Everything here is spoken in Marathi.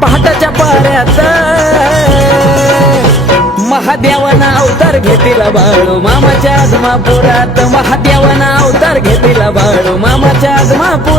पहाटाच्या पाऱ्यात महादेवाना अवतार घेतला बाळू मामाच्या आदमापुरात, महादेवाना अवतार घेतला बाळू मामाच्या आदमापुरात.